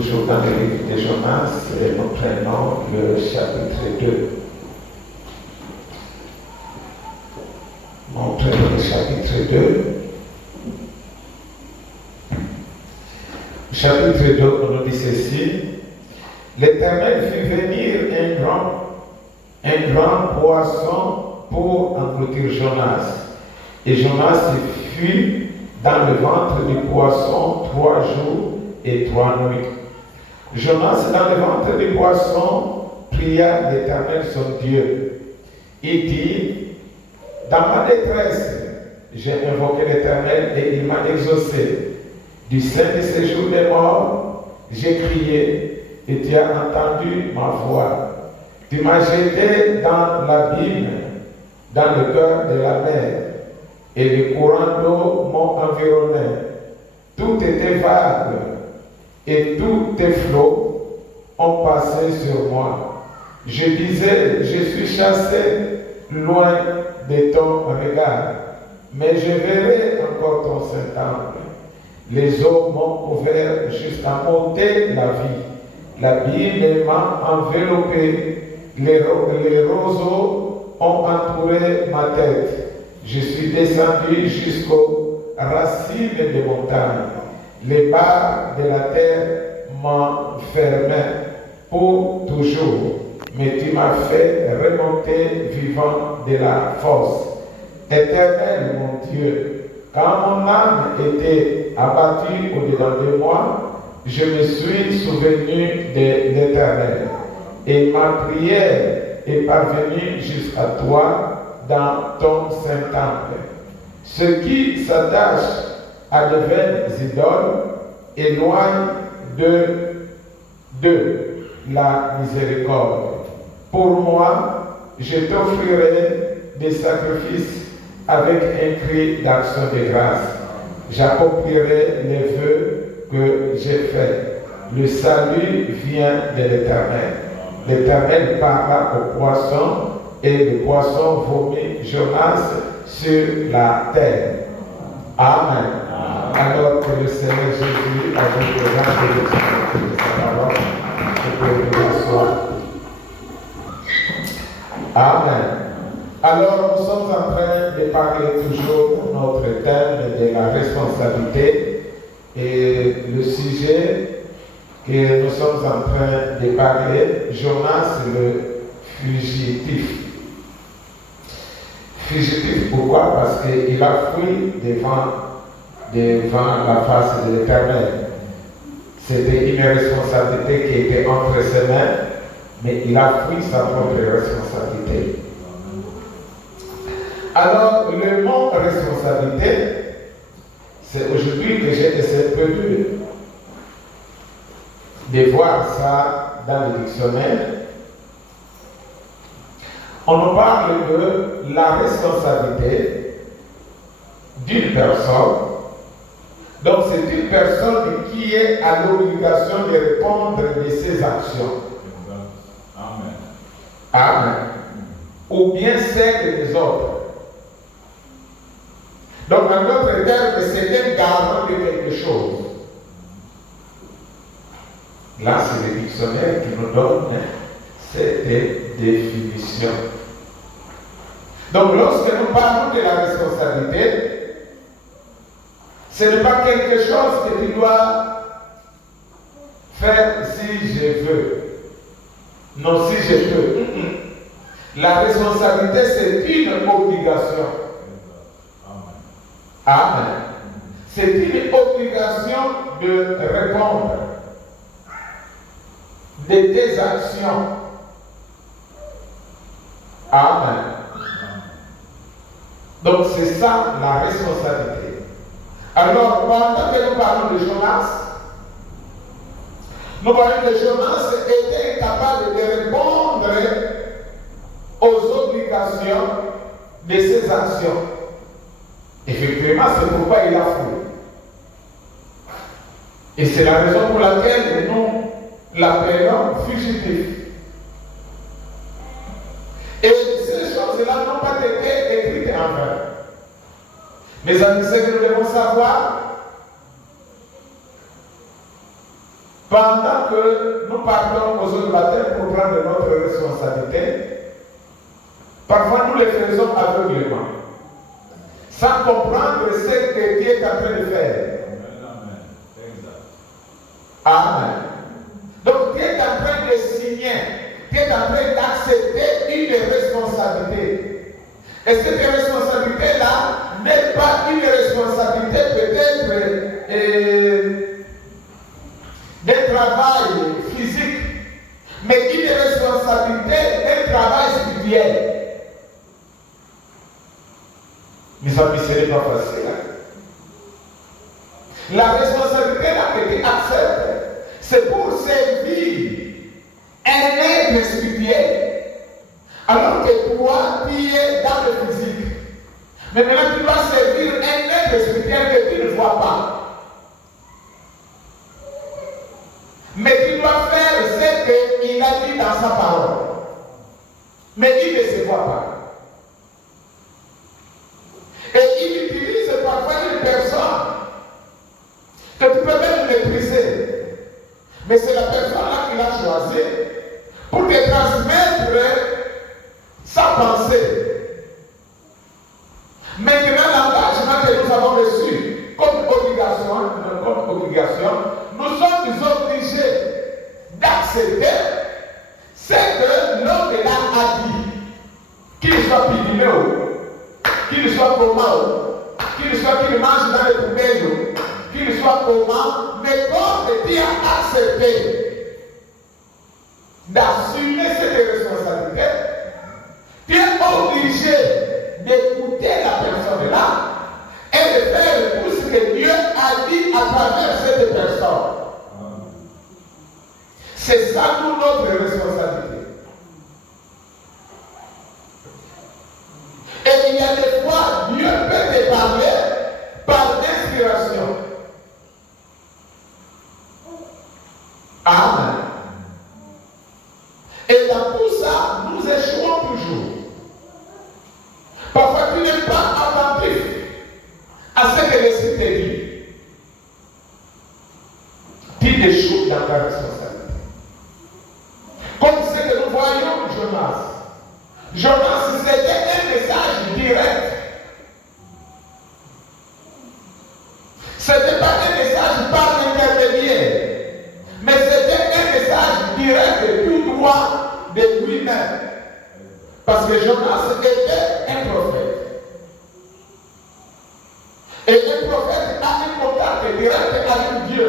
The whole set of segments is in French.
Toujours dans le livre de Jonas, et nous prenons le chapitre 2. Nous prenons le chapitre 2. Chapitre 2, on nous dit ceci. L'Éternel fit venir un grand poisson pour engloutir Jonas. Et Jonas fut dans le ventre du poisson 3 jours et 3 nuits. Jonas, dans le ventre du poisson, pria l'Éternel son Dieu. Il dit, dans ma détresse, j'ai invoqué l'Éternel et il m'a exaucé. Du sein de ces jours des morts, j'ai crié et tu as entendu ma voix. Tu m'as jeté dans l'abîme, dans le cœur de la mer, et les courants d'eau m'ont environné. Tout était vague, et tous tes flots ont passé sur moi. Je disais, je suis chassé loin de ton regard, mais je verrai encore ton Saint-Temple. Les eaux m'ont couvert jusqu'à m'ôter la vie. L'abîme m'a enveloppé. Les roseaux ont entouré ma tête. Je suis descendu jusqu'aux racines des montagnes. Les barres de la terre m'enfermaient pour toujours. Mais tu m'as fait remonter vivant de la fosse. Éternel, mon Dieu, quand mon âme était abattue au-dedans de moi, je me suis souvenu de l'Éternel. Et ma prière est parvenue jusqu'à toi dans ton Saint-Temple. Ceux qui s'attachent à de vaines idoles éloignent de la miséricorde. Pour moi, je t'offrirai des sacrifices avec un cri d'action de grâce. J'accomplirai les vœux que j'ai faits. Le salut vient de l'Éternel. L'Éternel parla au poisson et le poisson vomit Jonas sur la terre. Amen. Alors que le Seigneur Jésus a dit que l'ange de sa parole, que nous soyons. Amen. Alors nous sommes en train de parler toujours de notre thème de la responsabilité et le sujet que nous sommes en train de parler, Jonas le fugitif. Fugitif pourquoi? Parce qu'il a fui devant la face de l'Éternel. C'était une responsabilité qui était entre ses mains, mais il a fui sa propre responsabilité. Alors, le mot responsabilité, c'est aujourd'hui que j'ai essayé de voir ça dans le dictionnaire. On nous parle de la responsabilité d'une personne. Donc, c'est une personne qui est à l'obligation de répondre de ses actions. Amen. Amen. Ou bien celle des autres. Donc, en d'autres termes, c'est un garant de quelque chose. Là, c'est le dictionnaire qui nous donne cette définition. Donc, lorsque nous parlons de la responsabilité, ce n'est pas quelque chose que tu dois faire si je veux. Non, si je peux. La responsabilité, c'est une obligation. Amen. C'est une obligation de répondre de tes actions. Amen. Donc c'est ça la responsabilité. Alors pendant que nous parlons de Jonas, nous parlons que Jonas était capable de répondre aux obligations de ses actions. Effectivement, c'est pourquoi il a fui. Et c'est la raison pour laquelle nous l'appelons fugitif. Et ces choses-là n'ont pas été écrites en vain. Mes amis, ce que nous devons savoir, pendant que nous partons aux eaux de la terre pour prendre notre responsabilité, parfois nous le faisons aveuglément, sans comprendre ce que Dieu est en train de faire. Amen. Donc Dieu est en train de signer, Dieu est en train d'accepter une responsabilité. Et cette responsabilité-là n'est pas une responsabilité peut-être d'un travail physique, mais une responsabilité d'un travail spirituel. Mes amis, ce n'est pas facile. La responsabilité là que tu acceptes, c'est pour servir un être spirituel. Alors que toi, tu es dans le physique. Mais maintenant, tu dois servir un être spirituel que tu ne vois pas. Mais tu dois faire ce qu'il a dit dans sa parole. Mais il ne se voit pas. Et il utilise parfois une personne que tu peux même maîtriser. Mais c'est la personne-là qu'il a choisie pour te transmettre sa pensée. Maintenant, l'engagement que nous avons reçu comme obligation, nous sommes obligés d'accepter ce que l'homme de là a dit. Qu'il soit pidiméo, qu'il soit comment, qu'il mange dans les poubelles, qu'il soit comment, mais comme Dieu a accepté d'assumer cette responsabilité, tu es obligé d'écouter la personne là et de faire tout ce que Dieu a dit à travers cette personne. C'est ça toute notre responsabilité. Et il y a des fois, Dieu peut te parler par inspiration. Amen. Et dans tout ça, nous échouons toujours. Parfois, tu n'es pas attentif à ce que l'Esprit te dit. Tu échoues dans ta responsabilité. Comme ce que nous voyons Jonas. Jonas, c'était un message direct. Ce n'était pas un message par intermédiaire, mais c'était un message direct tout droit de lui-même. Parce que Jonas était un prophète. Et un prophète a un contact direct avec Dieu.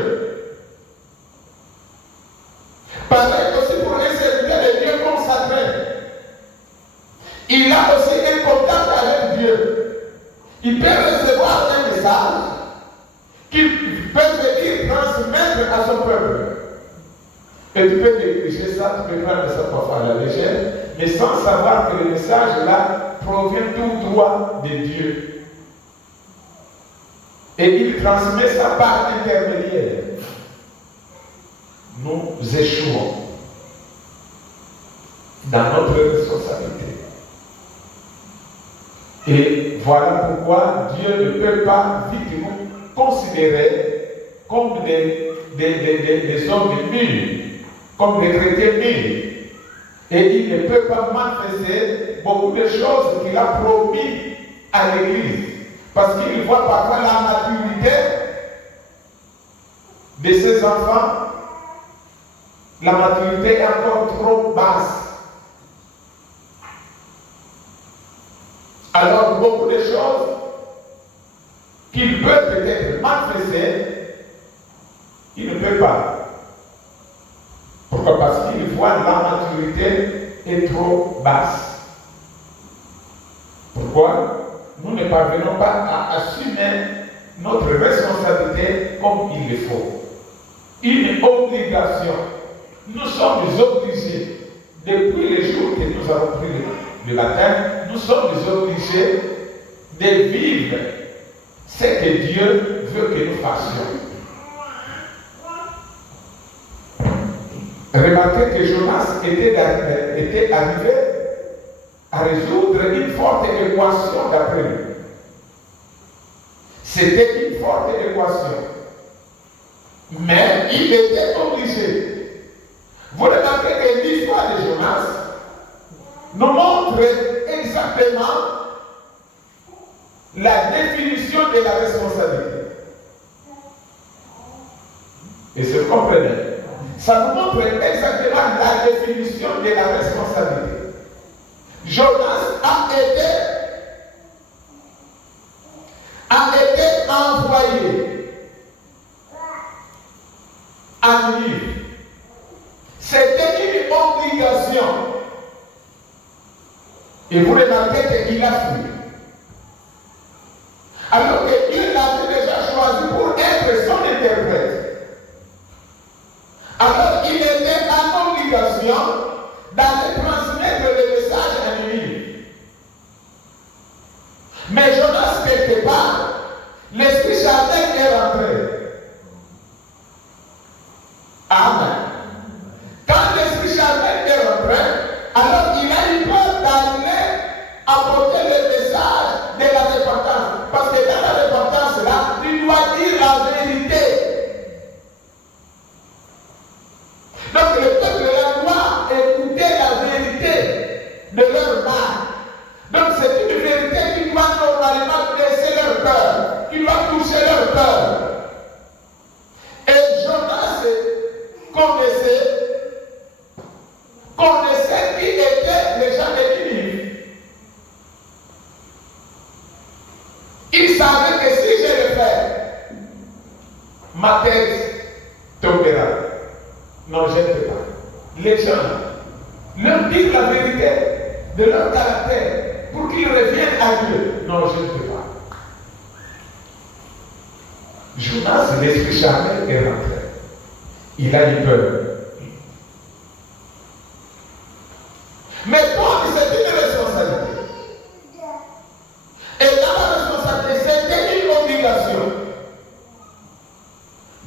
Pareil aussi pour un serviteur de Dieu consacré. Il a aussi un contact avec Dieu. Il peut recevoir un message qu'il peut venir transmettre à son peuple. Et tu peux négliger ça, tu peux prendre ça parfois à la légère, mais sans savoir que le message là provient tout droit de Dieu. Et il transmet ça par intermédiaire. Nous échouons dans notre responsabilité. Et voilà pourquoi Dieu ne peut pas vite nous considérer comme des hommes mûrs, comme des chrétiens mûrs. Et il ne peut pas manifester beaucoup de choses qu'il a promis à l'Église. Parce qu'il voit parfois la maturité de ses enfants. La maturité est encore trop basse. Alors, beaucoup de choses qu'il peut peut-être manifester, il ne peut pas. Pourquoi? Parce qu'il voit la maturité est trop basse. Pourquoi? Nous ne parvenons pas à assumer notre responsabilité comme il le faut. Une obligation. Nous sommes obligés, depuis le jour que nous avons pris le matin, nous sommes obligés de vivre ce que Dieu veut que nous fassions. Remarquez que Jonas était arrivé à résoudre une forte équation d'après lui. C'était une forte équation. Mais il était obligé nous montre exactement la définition de la responsabilité. Et se comprenez, ça nous montre exactement la définition de la responsabilité. Jonas a été envoyé à Ninive. C'était une obligation. Et vous remarquez qu'il a fui. Alors que Dieu l'avait déjà choisi pour être son interprète. Alors il était en obligation d'aller transmettre le message à Ninive. Mais Jonas, quelque part, l'esprit charnel est rentré. Amen. Quand l'esprit charnel est rentré, alors il a eu peur d'aller apporter le message de la repentance. Parce que dans la repentance, là, tu dois dire la vérité. Donc le peuple là doit écouter la vérité de leur mal. Donc c'est une vérité qui doit normalement blesser leur cœur, qui doit toucher leur cœur. Et Jonas connaissait qui étaient les gens de Ninive. Il savait que si je le fais, ma tête tombera. Non, je ne peux pas. Les gens leur disent la vérité de leur caractère pour qu'ils reviennent à Dieu. Non, je ne peux pas. Jonas, l'esprit charnel est rentré. Il a eu peur. Mais toi, c'est une responsabilité. Et dans la responsabilité, c'était une obligation.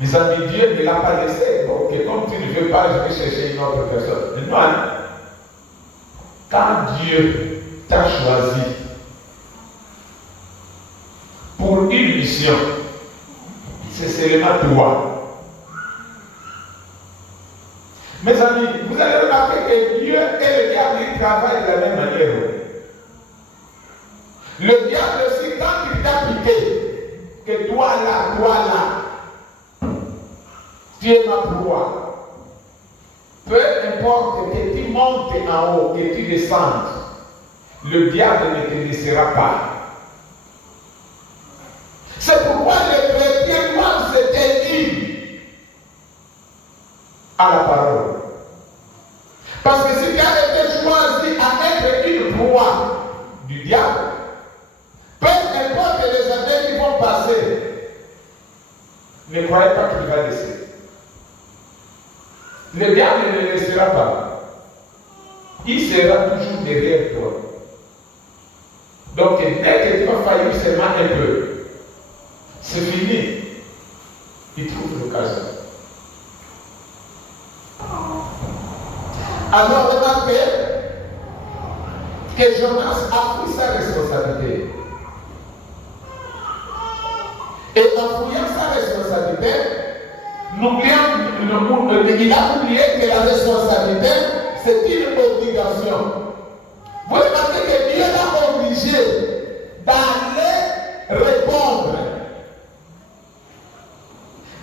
Mes amis, Dieu ne l'a pas laissé. Ok, comme tu ne veux pas, je vais chercher une autre personne. Non. Quand Dieu t'a choisi pour une mission, c'est seulement toi. Mes amis, vous allez remarquer que Dieu et le diable, ils travaillent de la même manière. Le diable aussi, quand il t'a piqué, que toi là, tu es ma proie. Peu importe que tu montes en haut, que tu descendes, le diable ne te laissera pas. C'est pourquoi les chrétiens doivent se tenir à la parole. Parce que si tu as été choisi à être une proie du diable, peu importe les années qui vont passer, ne croyez pas qu'il va laisser. Le diable ne le laissera pas. Il sera toujours derrière toi. Donc, dès que tu vas faillir seulement un peu, c'est fini. Il trouve l'occasion. Alors, remarquez que Jonas a pris sa responsabilité. Et en fouillant sa responsabilité, il a oublié que la responsabilité, c'est une obligation. Vous remarquez que Dieu l'a obligé d'aller répondre,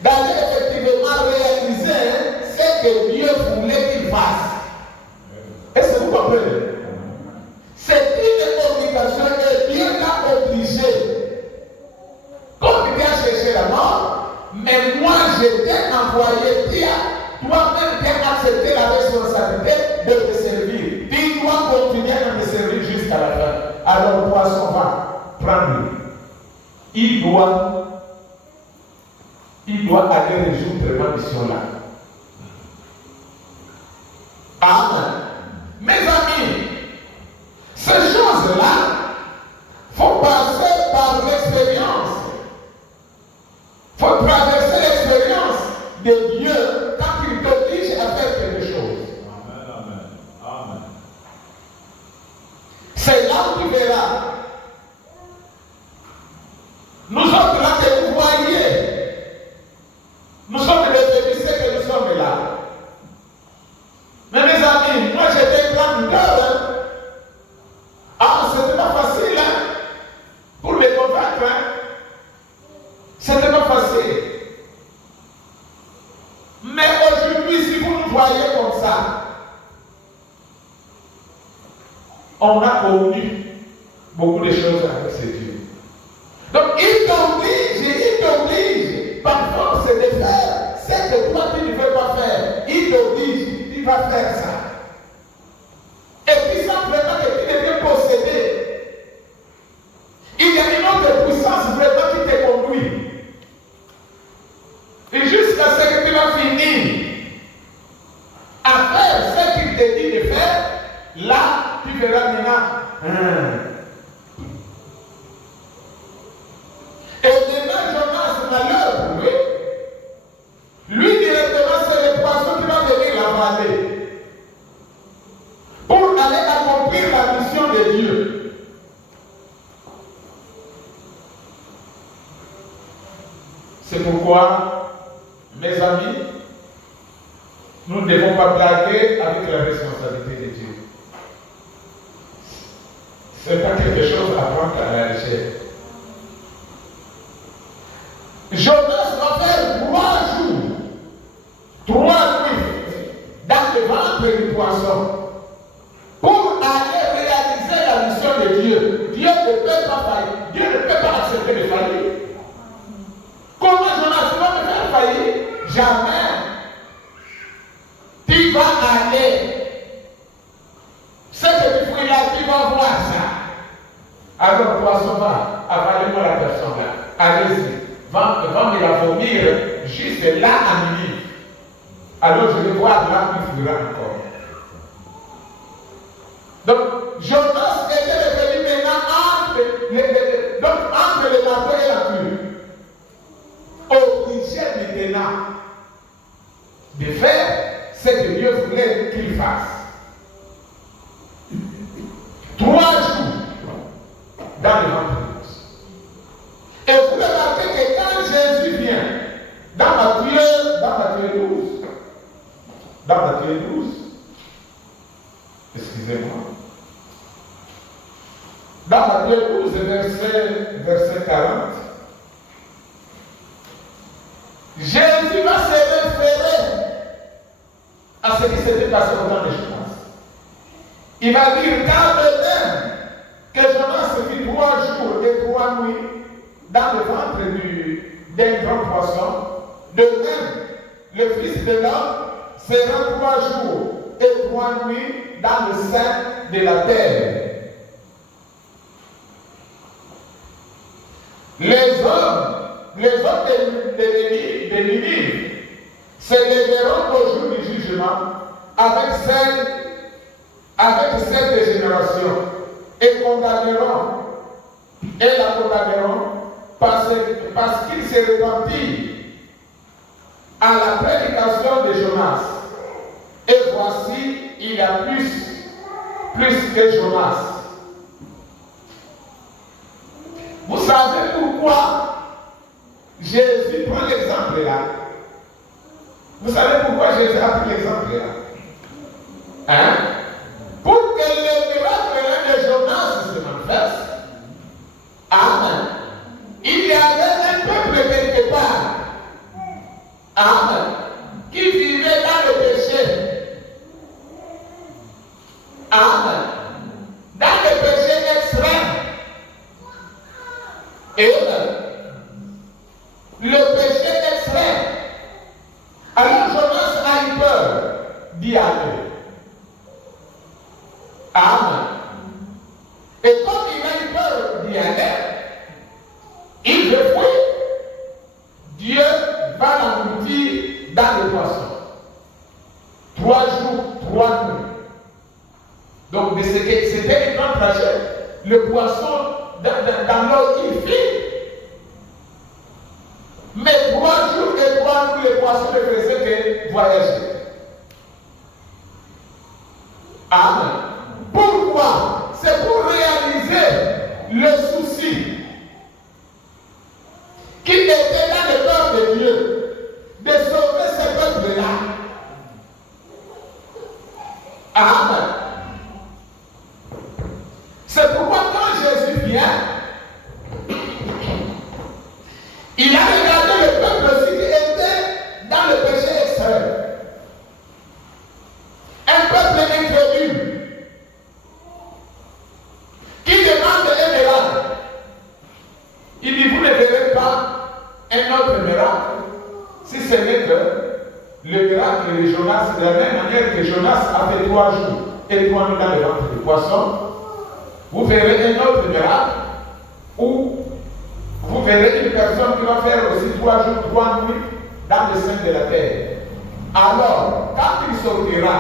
d'aller effectivement réaliser ce que Dieu voulait qu'il fasse. Est-ce que vous comprenez? C'est une obligation et Dieu l'a obligé. Comme tu as cherché la mort, mais moi je t'ai envoyé, toi-même tu as accepté la responsabilité de te servir. Tu dois continuer à me servir jusqu'à la fin. Alors poisson va, prends-le. Il doit aller résoudre ma mission là. Amen. Mes amis, ces choses-là faut passer par l'expérience. Il faut traverser l'expérience de Dieu quand il t'oblige à faire quelque chose. Amen. Amen. C'est là où tu verras. Nous autres là que vous voyez, nous sommes les bénéficiaires voyait comme ça. On a connu beaucoup de choses avec ce Dieu. Donc il t'oblige par force de faire ce que toi tu ne veux pas faire. Il t'oblige, il va faire ça. Et puis simplement que tu deviens possédé. Il y a une autre puissance vraiment qui te conduit. Et jusqu'à ce que tu vas finir à faire ce qu'il te dit de faire, là tu verras maintenant. Et maintenant, Jonas, malheur pour lui. Lui, directement, c'est le poisson qui va venir l'avaler pour aller accomplir la mission de Dieu. C'est pourquoi, mes amis, nous ne devons pas blaguer avec la responsabilité de Dieu. Ce n'est pas quelque chose à prendre à la légère. Jonas va faire 3 jours, 3 nuits dans le ventre du poisson pour aller réaliser la mission de Dieu. Dieu ne peut pas faillir. Dieu ne peut pas accepter de faillir. Comment Jonas va me faire faillir? Jamais. Tu vas aller. Ce que tu fouilles là, tu vas voir ça. Alors le poisson va, avalez-moi la personne là. Allez-y. Va me la vomir juste là à minuit. Alors je vais voir là où il fera encore. Donc Jonas était devenu maintenant entre le marteau et la pluie. Obligé maintenant de faire ce que Dieu voulait qu'il fasse. 3 jours dans le ventre. Et vous remarquez que quand Jésus vient, dans Matthieu 12, excusez-moi, dans Matthieu 12, verset 40, Jésus va se référer à ce qui s'était passé au temps de Jonas. Il va dire, quand même que Jonas vit 3 jours et 3 nuits dans le ventre d'un grand poisson, de même, le Fils de l'homme sera 3 jours et 3 nuits dans le sein de la terre. Les hommes de Ninive se lèveront au jour du jugement avec cette génération et la condamneront parce qu'il s'est repenti à la prédication de Jonas. Et voici, il y a plus que Jonas. Vous savez pourquoi Jésus prend l'exemple là? Vous savez pourquoi Jésus a pris l'exemple là? Hein? Pour que le miracle de Jonas se manifeste. Amen. Il y avait un peuple quelque part. Amen. Qui vivait dans le péché. Amen. Dans le péché extrême. Et le péché extrême. Alors Jonas a eu peur d'y aller. Amen. Et comme il a eu peur d'y aller, il veut fuir. Dieu va l'engloutir dans le poisson. 3 jours, 3 nuits. Donc, c'était une grande tragédie. Le poisson, dans l'eau, il vit. Mais 3 jours et 3 nuits, le poisson ne faisait que voyager. Amen. Pourquoi? C'est pour réaliser le souci qui était dans le cœur de Dieu, de sauver ce peuple-là. Amen. C'est pourquoi quand Jésus vient, il a regardé le peuple aussi qui était dans le péché extrême. et Jonas, de la même manière que Jonas a fait 3 jours et 3 nuits dans le ventre du poisson, vous verrez un autre miracle où vous verrez une personne qui va faire aussi 3 jours, 3 nuits dans le sein de la terre. Alors, quand il sortira,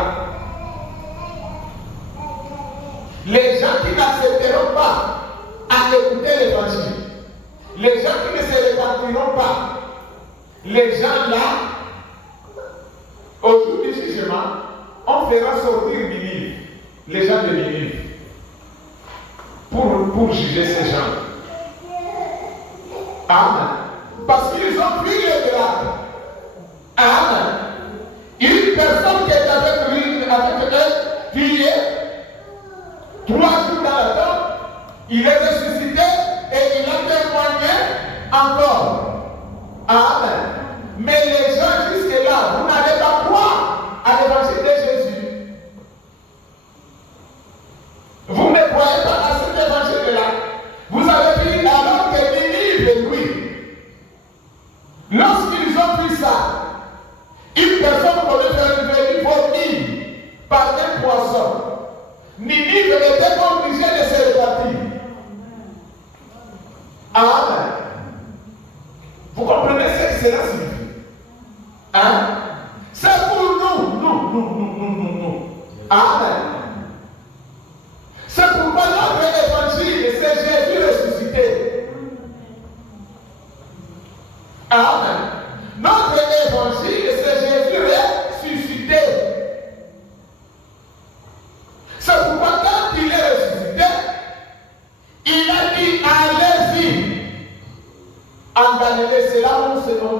les gens qui n'accepteront pas à écouter l'évangile, les gens qui ne se repentiront pas, les gens là, au jour du jugement, on fera sortir Ninive, les gens de Ninive, pour juger ces gens. Amen. Parce qu'ils ont pris le miracle. Amen. Une personne qui est avec lui, avec elle, qui est 3 jours dans la tombe, il est ressuscité et il a témoigné encore. Amen. Mais les gens jusque-là, vous n'allez pas croire à l'évangile de Jésus. Vous ne croyez pas à cet évangile-là. Vous avez dit alors que Ninive est lui. Lorsqu'ils ont vu ça, une personne pouvait faire venir vomir par un poisson. Ninive était obligé de se répartir. Amen. Vous comprenez ce que cela signifie? Hein? C'est pour nous. Amen. C'est pourquoi notre évangile, c'est Jésus ressuscité. Amen. Notre évangile, c'est Jésus ressuscité. C'est pourquoi quand il est ressuscité, il a dit allez-y. En Galilée, c'est là où on se retrouve.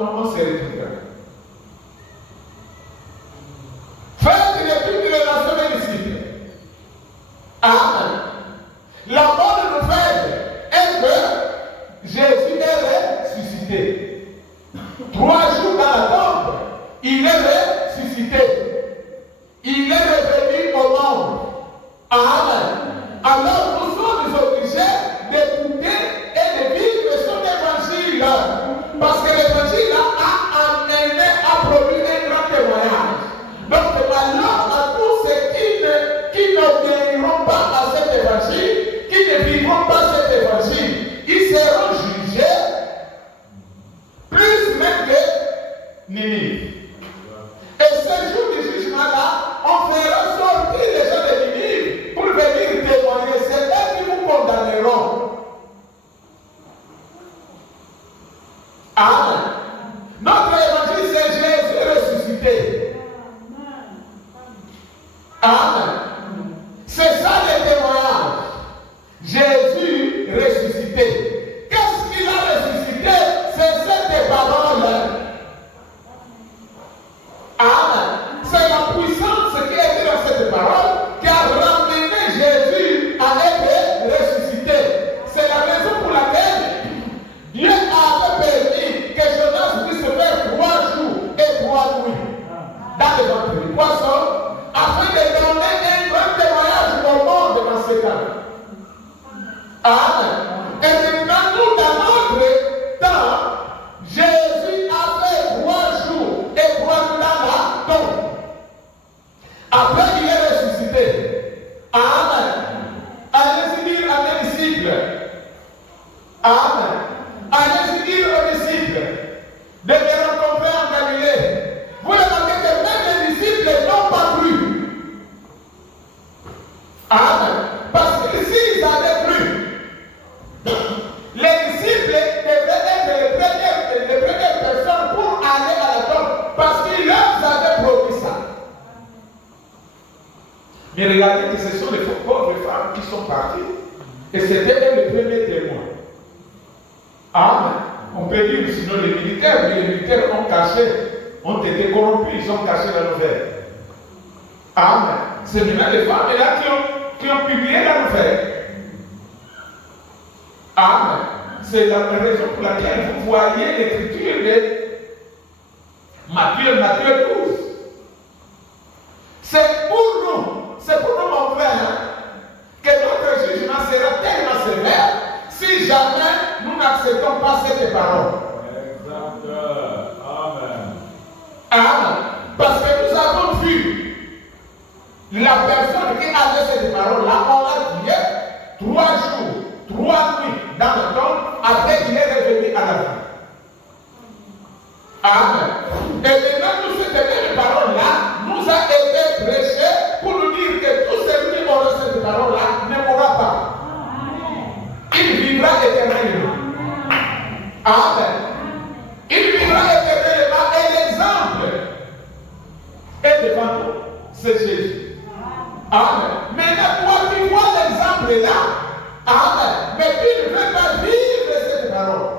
Faites les relations des disciples. Amen. La bonne nouvelle est que Jésus est ressuscité. 3 jours dans la tombe, il est ressuscité. Il est revenu au monde. Amen. Alors nous sommes obligés d'écouter et de vivre son évangile. Parce que l'évangile a amené à produire un grand témoignage. Donc alors à tous ceux qui n'obéiront pas à cet évangile, qui ne vivront pas cet évangile, ils seront jugés plus même que Ninive. Et ce jour du jugement-là, on fera sortir les gens de Ninive pour venir témoigner. C'est eux qui vous condamneront. Amen. Notre évangile, c'est Jésus ressuscité. Amen. C'est ça le témoignage. Jésus ressuscité. Qu'est-ce qu'il a ressuscité? C'est cette parole. Amen. C'est la puissance qui est dans cette parole qui a ramené Jésus à être ressuscité. C'est la raison pour laquelle Dieu avait permis que Jonas puisse faire 3 jours et 3 nuits dans le ventre du poisson afin de donner un grand témoignage au monde dans ce cas. Amen. Et maintenant, nous, dans notre temps, Jésus a fait 3 jours et 3 nuits dans la tombe. Après, il est ressuscité. Amen. Allez-y dire à mes disciples. Amen. Allez-y dire aux disciples de me rencontrer en Galilée. Vous remarquez que même les disciples n'ont pas cru. Amen. Parce que s'ils avaient cru, les disciples devaient être les premières personnes pour aller à la tombe parce qu'ils leur avaient promis ça. Mais regardez que ce sont les pauvres femmes qui sont parties et c'était les premiers témoins. Amen. On peut dire sinon les militaires, mais les militaires ont été corrompus, ils ont caché la nouvelle. Amen. C'est maintenant les femmes là qui ont publié la nouvelle. Amen. C'est la raison pour laquelle vous voyez l'écriture de Matthieu 12. C'est pour nous montrer que notre jugement sera tellement sévère si jamais nous n'acceptons pas cette parole. Amen. Amen. Parce que nous avons vu la personne qui avait cette parole-là, on l'a tué 3 jours, 3 nuits dans le temps, après qu'il est revenu à la vie. Amen. Et maintenant, nous, cette même parole-là nous a été prêchée pour nous dire que tous ceux qui auront cette parole-là ne mourra pas. Il vivra éternellement. Amen. Il vivra éternellement et l'exemple est devant nous. C'est Jésus. Amen. Maintenant, toi, tu vois l'exemple là. Amen. Mais tu ne veux pas vivre cette parole.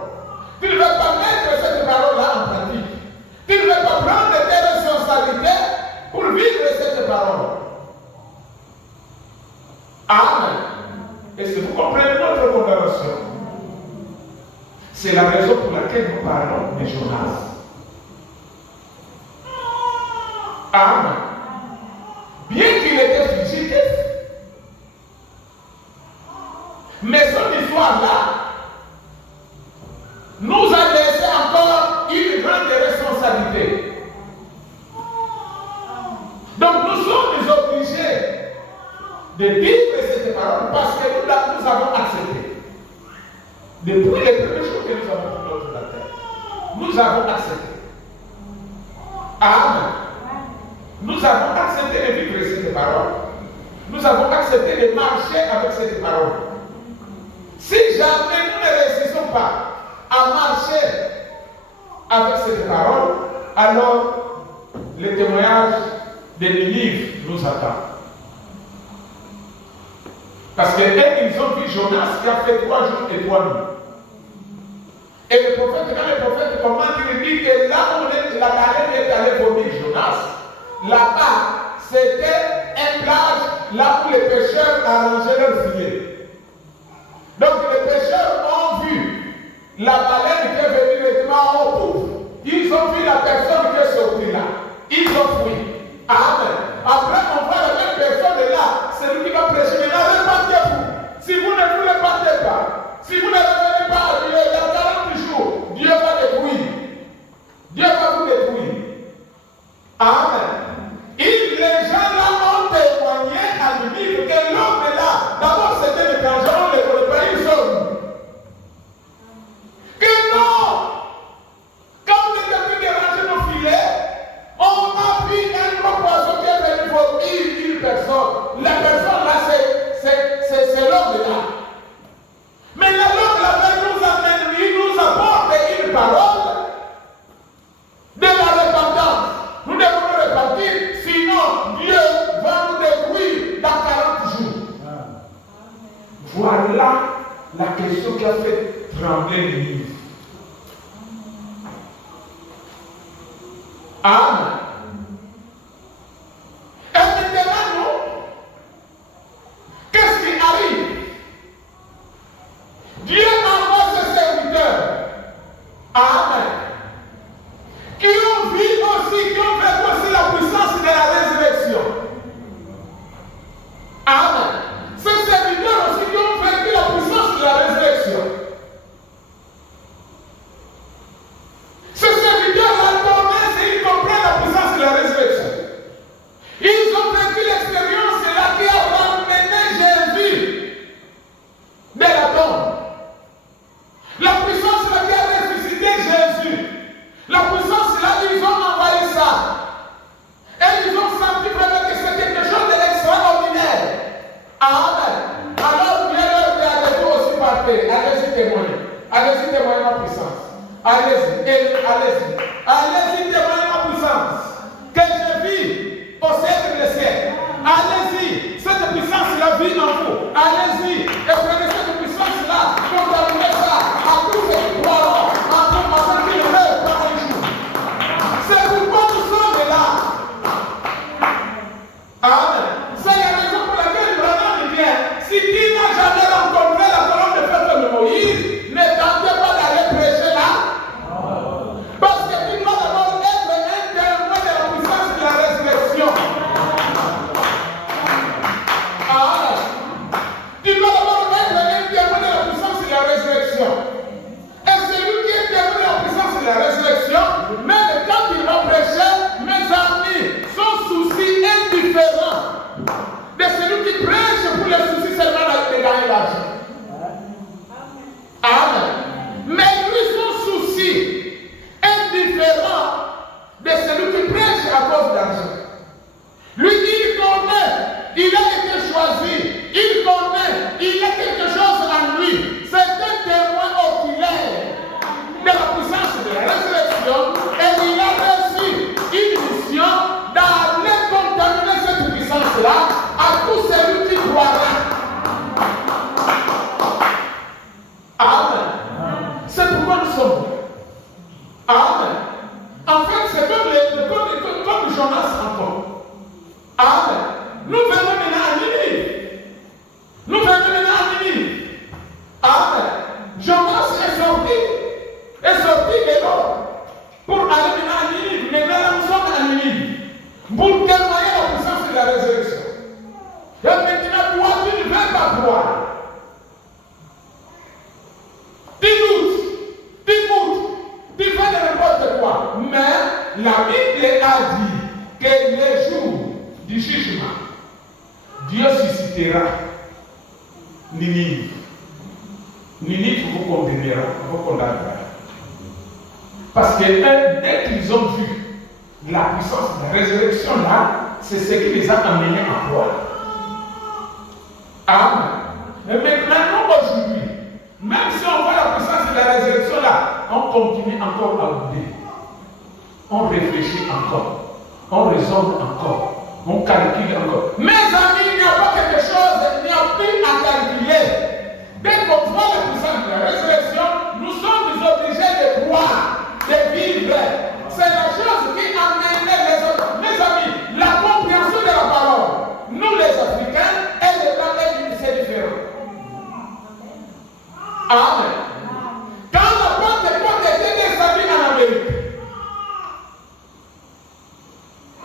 Tu ne veux pas mettre cette parole-là en pratique. Tu ne veux pas prendre tes responsabilités pour vivre cette parole. Amen. Et si vous comprenez notre condamnation, c'est la raison pour laquelle nous parlons de Jonas. Amen. Bien qu'il était fugitif, mais son histoire-là nous a laissé encore une grande responsabilité. Donc nous sommes obligés de vivre cette parole parce que nous avons accepté. Depuis les premiers jours que nous avons pris notre terre, nous avons accepté. Amen. Nous avons accepté de vivre cette parole. Nous avons accepté de marcher avec cette parole. Si jamais nous ne réussissons pas à marcher avec cette parole, alors le témoignage de Ninive nous attend. Parce que ils ont vu Jonas qui a fait 3 jours et 3 nuits. Et le prophète, quand le prophète commente, il dit que là où la baleine est allée vomir Jonas, là-bas, c'était un plage là où les pêcheurs arrangeaient leur filet. Donc les pêcheurs ont vu la baleine qui est venue directement au bout. Ils ont vu la personne qui est sortie là. Ils ont fui. Amen. Après, on voit la même personne là. C'est lui qui va prêcher. Maintenant, repartez-vous. Si vous ne vous repartez pas, si vous ne revenez pas à Dieu dans 40 jours, Dieu va détruire. Dieu va vous détruire. Amen. Et les gens là ont témoigné à Ninive que l'homme est là. D'abord, c'était un étranger, on ne connaît pas, ils sont. Que non! Quand on est venu déranger nos filets, on a vu un gros poisson qui est venu vomir une personne. La personne là, c'est l'homme là. Mais l'homme là nous amène, il nous apporte une parole de la repentance. Nous devons nous repentir, sinon Dieu va nous détruire dans 40 jours. Voilà la question qui a fait trembler l'Église. Amen. Et maintenant, nous, qu'est-ce qui arrive? Dieu envoie ses serviteurs. Amen. Qui ont vu aussi, qui ont vécu aussi la puissance de la résurrection. Amen. Ces serviteurs aussi qui ont vécu la puissance de la résurrection. Ces serviteurs-là connaissent et ils comprennent la puissance de la résurrection. Ils ont vécu l'expérience là qui a ramené Jésus de la tombe. La puissance là qui a ressuscité Jésus. La puissance là, ils ont envoyé ça. Et ils ont senti vraiment que c'est quelque chose d'extraordinaire. Amen. Alors, Dieu leur dit, allez-vous aussi partir. Allez-y témoigner. Allez-y témoigner ma puissance. Allez-y. Allez-y. Allez-y témoigner ma puissance. Que je vis au siècle des siècles. Allez-y. Cette puissance-là vit en vous. Allez-y. Et prenez cette puissance-là. Contaminez ça à tous ceux qui croiront. En qui rêvent par un jour. C'est pourquoi nous sommes là. Amen. C'est la raison pour laquelle Branham vient. Si tu n'as jamais rencontré la colonne de feu de Moïse, ne tentez pas d'aller prêcher là. Parce que tu dois d'abord témoigner la puissance de la résurrection. Et maintenant, toi, tu ne veux pas croire. Tu doutes, tu fais n'importe quoi. Mais la Bible a dit que le jour du jugement, Dieu suscitera Ninive. Ninive vous condamnera, vous condamnera. Parce que dès qu'ils ont vu la puissance de la résurrection là, c'est ce qui les a amenés à croire. Amen. Et maintenant, aujourd'hui, même si on voit la puissance de la résurrection là, on continue encore à oublier. On réfléchit encore. On raisonne encore. On calcule encore. Mes amis, il n'y a pas quelque chose, il n'y a plus à calculer. Dès qu'on voit la puissance de la résurrection, nous sommes obligés de croire, de vivre. C'est la chose qui amène les autres. Mes amis, la compréhension de la parole, nous les Africains et les Blancs, c'est différent. Amen. Quand la Pentecôte était descendue en Amérique,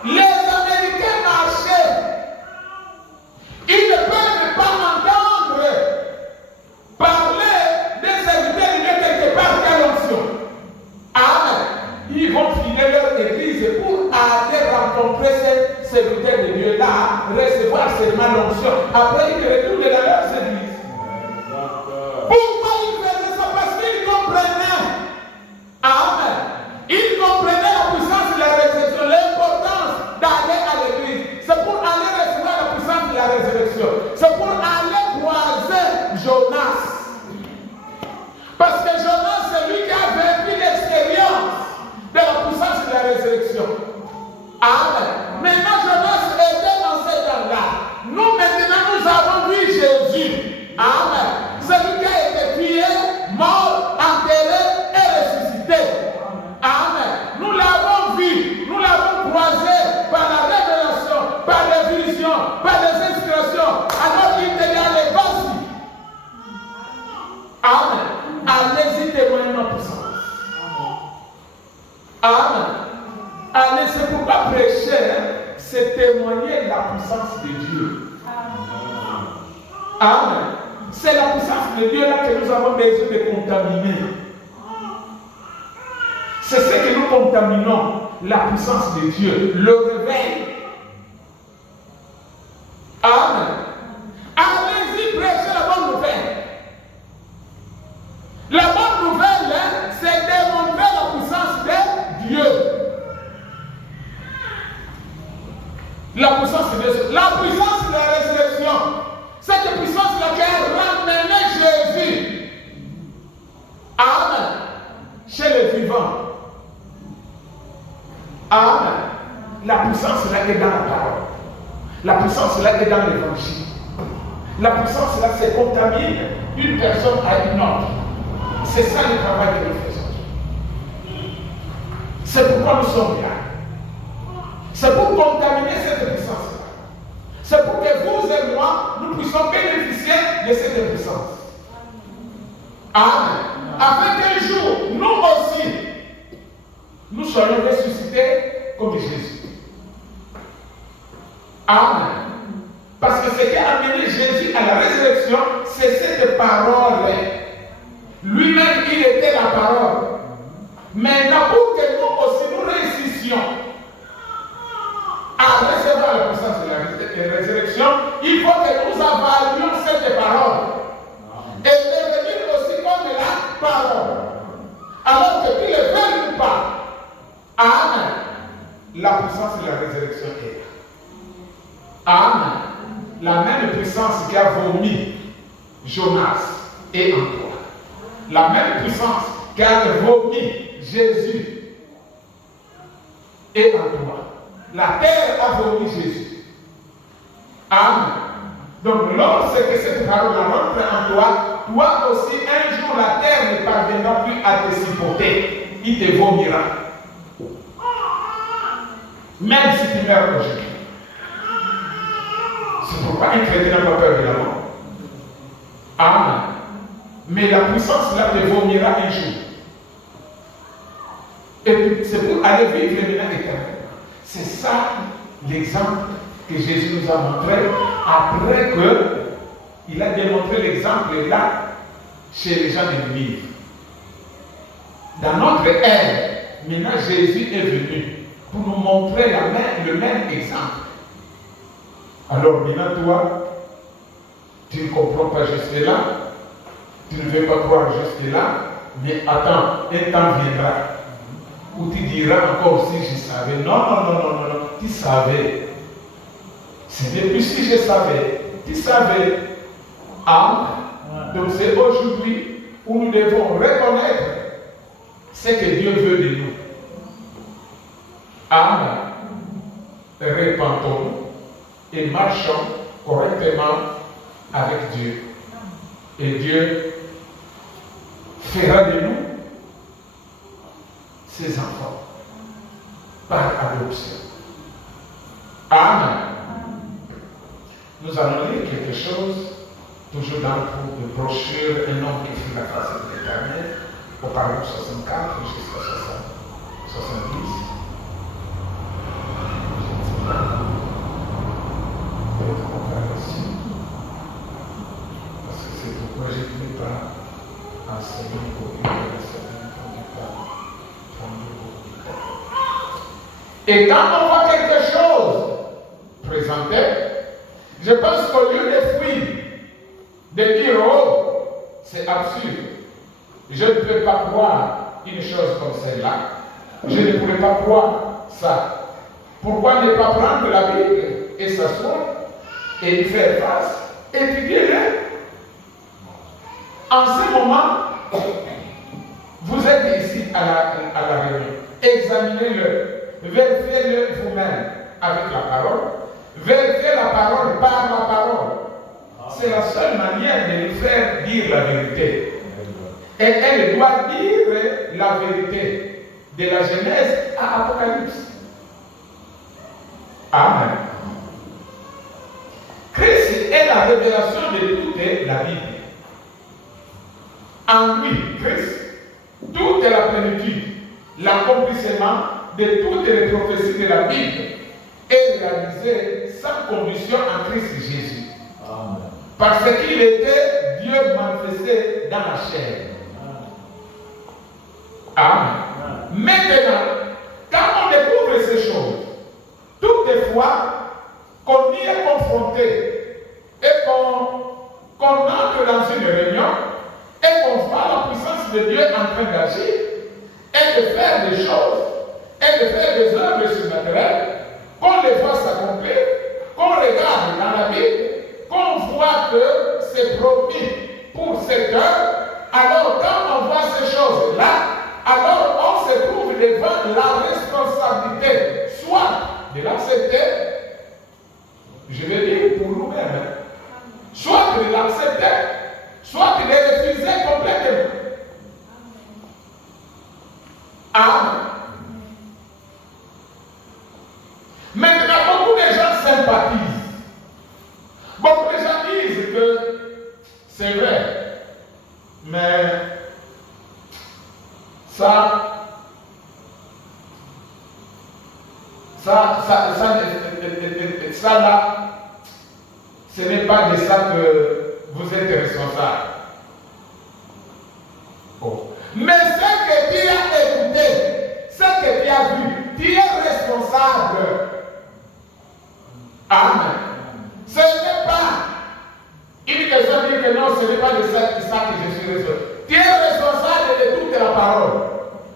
les Américains marchaient. Ils ne peuvent pas entendre parler des serviteurs de Dieu quelque part qu'à l'onction. Amen. Ils vont filer leur église pour aller rencontrer ces serviteurs de Dieu là, recevoir seulement l'onction. Après, ils retournent dans leur église. Pourquoi ils faisaient ça? Parce qu'ils comprenaient. Amen. Ils comprenaient la puissance de la résurrection, l'importance d'aller à l'église. C'est pour aller recevoir la puissance de la résurrection. C'est pour aller croiser Jonas. Parce que Jonas, c'est lui qui a vécu l'expérience de la puissance de la résurrection. Amen. Maintenant, Jonas était dans ce temps-là. Nous, maintenant, nous avons vu Jésus. Amen. Celui qui a été tué, mort, enterré et ressuscité. Amen. Nous l'avons vu, nous l'avons croisé par la révélation, par les visions, par les inspirations. Alors il était allé, vas-y. Amen. Allez-y témoigner ma puissance. Amen. Allez, c'est pourquoi prêcher, c'est témoigner la puissance de Dieu. Amen. C'est la puissance de Dieu là que nous avons besoin de contaminer. C'est ce que nous contaminons, la puissance de Dieu, le réveil. Amen. Allez-y, prêchez la bonne nouvelle. La bonne nouvelle, hein, c'est démontrer la puissance de Dieu. La puissance de Dieu. La puissance de la résurrection. Cette puissance-là qui a ramené Jésus. Amen. Chez les vivants. Amen. La puissance là est dans la parole. La puissance là est dans l'évangile. La puissance là, c'est contamine une personne à une autre. C'est ça le travail que nous faisons. C'est pourquoi nous sommes là. C'est pour contaminer cette puissance-là. C'est pour que vous et moi, nous puissions bénéficier de cette puissance. Amen. Afin qu'un jour, nous aussi, nous soyons ressuscités comme Jésus. Amen. Parce que ce qui a amené Jésus à la résurrection, c'est cette parole. Lui-même, il était la parole. Maintenant, pour que nous aussi, nous réussissions à recevoir la puissance de la résurrection, il faut que nous avalions cette parole. Et devenir aussi comme la parole. Alors que tu ne le veux pas. Amen. La puissance de la résurrection est là. Amen. La même puissance qui a vomi Jonas est en toi. La même puissance qui a vomi Jésus est en toi. La terre a vomi Jésus. Amen. Donc lorsque cette parole rentre en toi, toi aussi un jour la terre ne parviendra plus à te supporter. Il te vomira. Même si tu meurs aujourd'hui. C'est pourquoi un chrétien n'a pas peur de la mort. Amen. Mais la puissance là te vomira un jour. Et c'est pour aller vivre maintenant éternellement. C'est ça l'exemple que Jésus nous a montré après qu'il a démontré l'exemple là chez les gens de Ninive. Dans notre ère, maintenant Jésus est venu pour nous montrer le même exemple. Alors maintenant toi, tu ne comprends pas jusque là, tu ne veux pas croire jusque là, mais attends, un temps viendra où tu diras encore si je savais. Non, tu savais. C'est depuis si je savais, tu savais. Ah, donc c'est aujourd'hui où nous devons reconnaître ce que Dieu veut de nous. Amen. Répentons-nous et marchons correctement avec Dieu. Et Dieu fera de nous ses enfants par adoption. Amen. Nous allons lire quelque chose, toujours dans le brochure Un homme qui fut la face de l'Éternel, au paragraphe 64 jusqu'à 70. Parce que c'est pourquoi je ne voulais pas enseigner pour une Et quand on voit quelque chose présenté, je pense qu'au lieu de fuir, de dire oh, c'est absurde, je ne peux pas croire une chose comme celle-là, je ne pourrais pas croire ça. Pourquoi ne pas prendre la Bible et s'asseoir et y faire face, étudier-le? En ce moment, vous êtes ici à la réunion, examinez-le. Vérifiez-le vous-même avec la parole. Vérifiez la parole par la parole. C'est la seule manière de lui faire dire la vérité. Et elle doit dire la vérité de la Genèse à Apocalypse. Amen. Christ est la révélation de toute la Bible. En lui, Christ, toute la plénitude, l'accomplissement de toutes les prophéties de la Bible est réalisée sans condition en Christ Jésus. Amen. Parce qu'il était Dieu manifesté dans la chair. Amen. Amen. Maintenant, quand on découvre ces choses, toutefois qu'on y est confronté et qu'on entre dans une réunion et qu'on voit la puissance de Dieu en train d'agir et de faire des choses, et de faire des œuvres surnaturelles, qu'on les voit s'accomplir, qu'on regarde dans la Bible, qu'on voit que c'est promis pour cette œuvre, alors quand on voit ces choses-là, alors on se trouve devant la responsabilité, soit de l'accepter, je vais dire pour nous-mêmes, soit de l'accepter, soit de les refuser complètement. Amen. Maintenant, beaucoup de gens sympathisent. Beaucoup de gens disent que c'est vrai. Mais ça là, ce n'est pas de ça que vous êtes responsable. Oh. Mais ce que tu as écouté, ce que tu as vu, tu es responsable. Amen. Ce n'est pas une question de dire que non, ce n'est pas de ça que je suis responsable. Tu es responsable de toute la parole.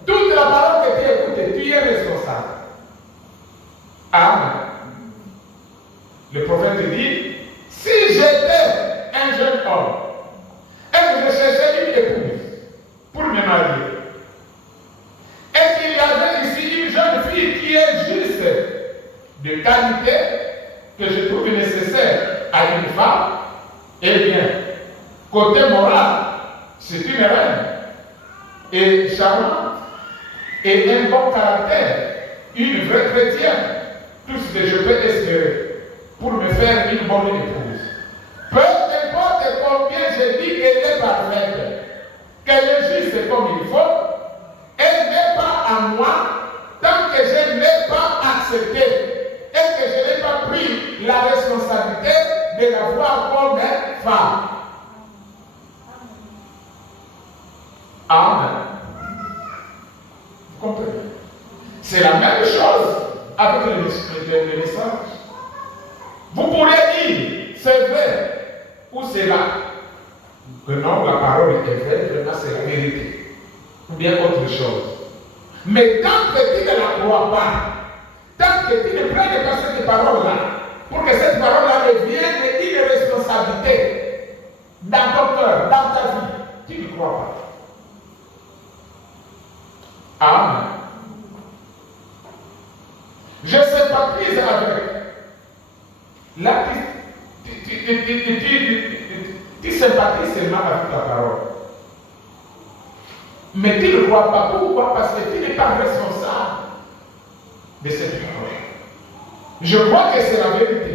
Toute la parole que tu as écoutée, tu es responsable. Amen. Le prophète dit, si j'étais un jeune homme et que je cherchais une épouse pour me marier, et qu'il y avait ici une jeune fille qui est juste de qualité, que je trouve nécessaire à une femme, eh bien, côté moral, c'est une reine, et charmante, et un bon caractère, une vraie chrétienne, tout ce que je peux espérer pour me faire une bonne épouse. Peu importe combien je dis qu'elle est parfaite, qu'elle est juste comme il faut, elle n'est pas à moi tant que je ne l'ai pas acceptée et que je la responsabilité de la voir comme femme. Amen. Vous comprenez? C'est la même chose avec le message. Vous pourrez dire, c'est vrai, ou c'est là. Que non, la parole est vraie, vraiment c'est la vérité. Ou bien autre chose. Mais tant que tu ne la crois pas, tant que tu ne prennes pas cette parole-là, pour que cette parole-là devienne une responsabilité dans ton cœur, dans ta vie, tu ne crois pas. Amen. Je sympathise avec la tu sympathises seulement avec ta parole. Mais tu ne crois pas. Pourquoi? Parce que tu n'es pas responsable de cette parole. Je crois que c'est la vérité.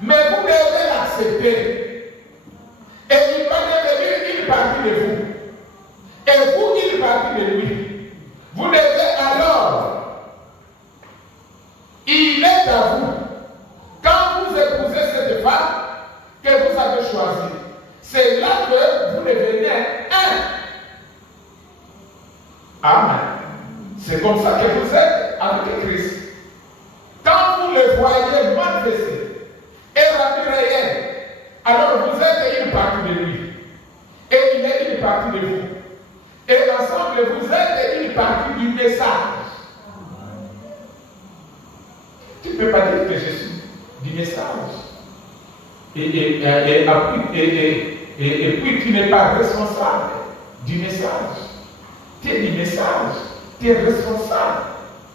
Mais vous devez l'accepter. Et il va devenir une partie de vous. Et vous, une partie de lui. Vous devez alors, il est à vous. Quand vous épousez cette femme que vous avez choisie, c'est là que vous devenez un. Amen. C'est comme ça que vous êtes avec Christ. Quand vous le voyez manifesté et rendu réel, alors vous êtes une partie de lui. Et il est une partie de vous. Et ensemble, vous êtes une partie du message. Tu ne peux pas dire que je suis du message. Et puis tu n'es pas responsable du message. Tu es du message. Tu es responsable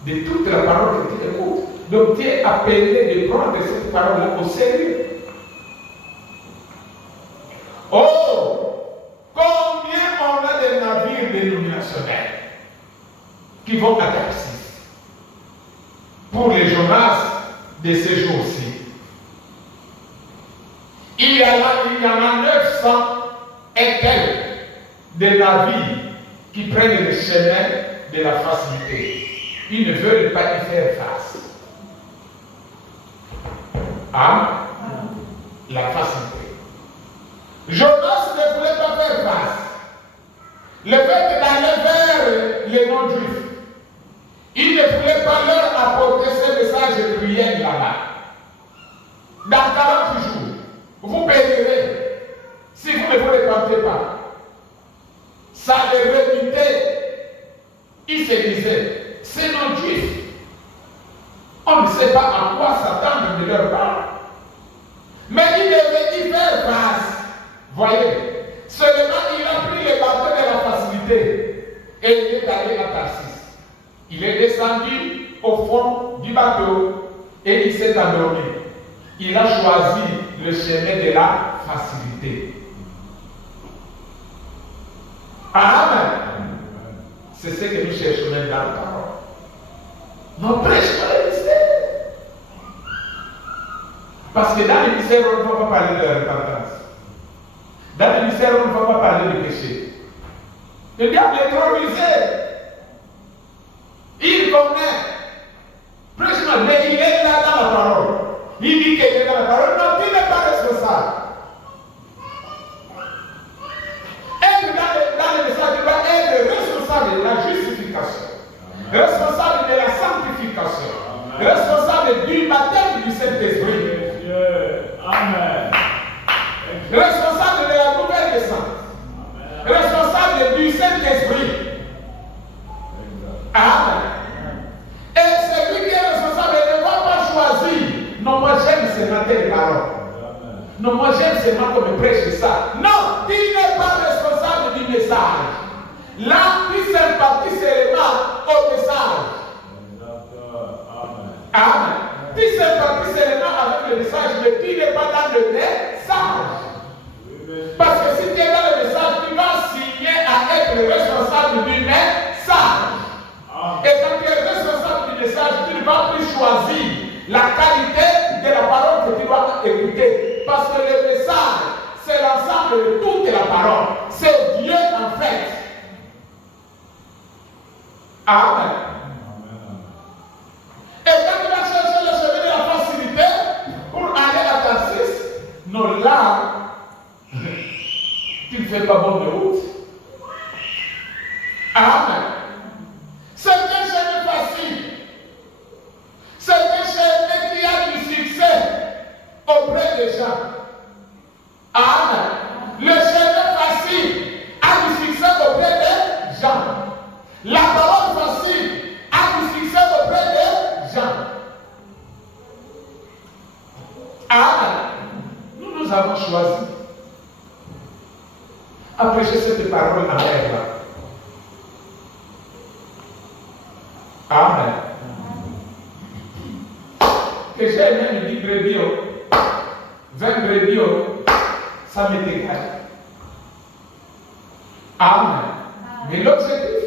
de toute la parole que tu écoutes. Donc tu es appelé de prendre cette parole-là au sérieux. Oh, combien on a de navires dénominationnels qui vont à Tarsis pour les Jonas de ces jours-ci. Il y en a 900 et quelques de navires qui prennent le chemin de la facilité. Ils ne veulent pas y faire face. Amen. La facilité. Jonas ne voulait pas faire face. Le fait d'aller vers les non-juifs, il ne voulait pas leur apporter ce message de prière là-bas. Dans 40 jours, vous périrez si vous ne vous répandez pas. Ça les rebutait. Il se disait, ces non-juifs, on ne sait pas à quoi s'attendre de leur part. Mais il devait y faire face. Voyez, seulement il a pris les bateaux de la facilité et il est allé à Tarsis. Il est descendu au fond du bateau et il s'est endormi. Il a choisi le chemin de la facilité. Amen. C'est ce que nous cherchons même dans la parole. Nous prêchons le mystère. Parce que dans le mystère, on ne va pas parler de la repentance. Dans le mystère, on ne va pas parler de péché. Le diable est trop rusé. Il connaît. Prêchement, mais il est là dans la parole. Il dit qu'il est dans la parole. Non, il n'est pas responsable. Être dans le message, il va être responsable de la justification, responsable de la sanctification, responsable du baptême du Saint-Esprit. Amen. Responsable de la nouvelle naissance. Responsable du Saint-Esprit. Amen. Et celui qui est responsable ne va pas choisir. Non, moi j'aime seulement telle parole. Non, moi j'aime seulement qu'on me prêche ça. Non, tu n'es pas responsable du message. Là, tu sympathises seulement au message. Amen. Tu sympathises seulement avec le message, mais tu n'es pas dans le message. Parce que si tu es dans le message, tu vas signer à être responsable du message. Et quand tu es responsable du message, tu ne vas plus choisir la qualité de la parole que tu dois écouter. Parce que le message, c'est l'ensemble de toute la parole. C'est Dieu en fait. Amen. Et quand tu vas chercher le chemin de la facilité, fait pas bonne route. Amen. C'est un chemin facile. C'est un chemin qui a du succès auprès des gens. Amen. Le chemin facile a du succès auprès des gens. La parole facile a du succès auprès des gens. Amen. Nous avons choisi à prêcher cette parole en l'air là. Amen. Que j'ai même 10 brebis, 20 brebis, ça m'est égal. Amen. Mais l'objectif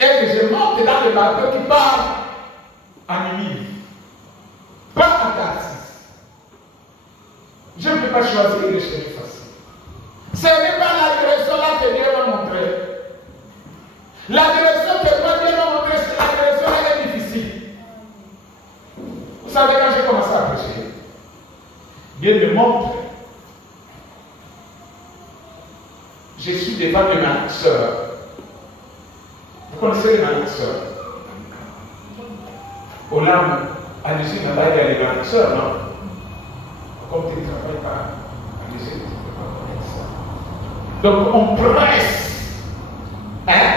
est que je monte dans le bateau qui part en Ninive, pas en Tarsis. Je ne peux pas choisir le chemin facile. Ce n'est pas la direction là que Dieu m'a montré. La direction que moi Dieu m'a montré, c'est la direction là qui est difficile. Vous savez, quand j'ai commencé à prêcher, Dieu me montre. Je suis devant le malaxeur. Vous connaissez le malaxeur? Au larmes, à l'usine, il y a les malaxeurs, non? Comme tu ne travailles pas à l'usine, tu ne peux pas connaître ça. Donc on presse. Hein?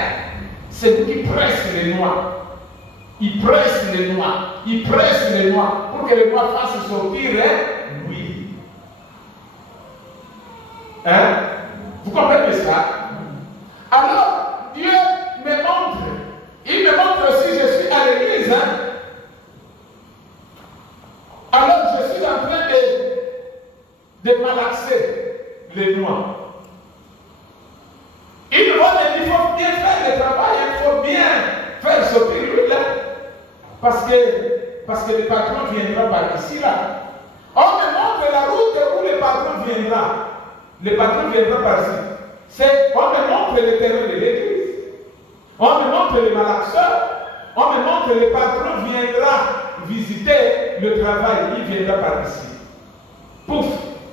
C'est vous qui presse les noix. Il presse les noix. Il presse les noix pour que les noix fassent sortir l'huile. Hein? Vous comprenez ça? Alors, Dieu me montre. Il me montre si je suis à l'église. Hein? Alors, je suis en train de malaxer les noix. Il me montre qu'il faut bien faire le travail, il faut bien faire sortir l'huile. Parce que le patron viendra par ici, là. On me montre la route où le patron viendra. Le patron viendra par ici. On me montre le terrain de l'église. On me montre le malaxeur. On me montre le patron viendra visiter le travail. Il viendra par ici. Pouf,